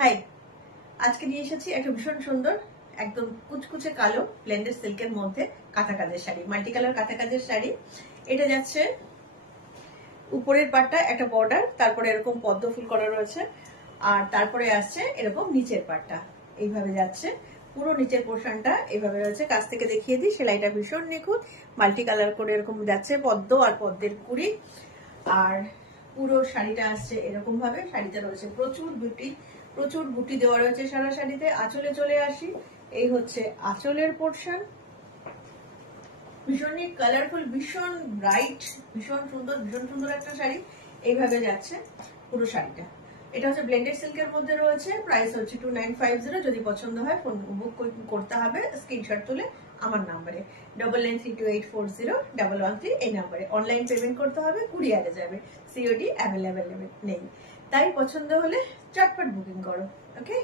High, আজকে নিয়ে এসেছি একটা ভীষণ সুন্দর একদম কুচকুচে কালো ব্লেন্ডেড সিল্কের মধ্যে কাঁথা কাজের শাড়ি, মাল্টি কালার কাঁথা কাজের শাড়ি। এটা যাচ্ছে উপরের পাটটা একটা বর্ডার, তারপরে এরকম পদ্ম ফুল করা রয়েছে, আর তারপরে আসছে এরকম নিচের পাটটা এইভাবে যাচ্ছে। পুরো নিচের পোর্শনটা এইভাবে রয়েছে। কাছ থেকে দেখিয়ে দিই, সেলাইটা ভীষণ নিখুঁত, মাল্টি কালার করে এরকম যাচ্ছে পদ্ম আর পদ্মের কুড়ি। আর পুরো শাড়িটা আসছে এরকম ভাবে। শাড়িতে রয়েছে প্রচুর বুটি দেওয়া রয়েছে সারা শাড়িতে। আঁচলে চলে আসি, এই হচ্ছে আঁচলের পোর্শন। ভীষণই কালারফুল, ভীষণ ব্রাইট, ভীষণ সুন্দর একটা শাড়ি। এইভাবে যাচ্ছে পুরো শাড়িটা। এটা হচ্ছে ব্লেন্ডেড সিল্কের মধ্যে রয়েছে। প্রাইস হচ্ছে 2950। যদি পছন্দ হয় ফোন বুক করতে হবে, স্ক্রিনশট তুলে আমার নাম্বারে 9932840113 এই নাম্বারে অনলাইন পেমেন্ট করতে হবে, কুরিয়ারে যাবে, সিওডি অ্যাভেলেবেল নেই। তাই পছন্দ হলে চটপট বুকিং করো। ওকে।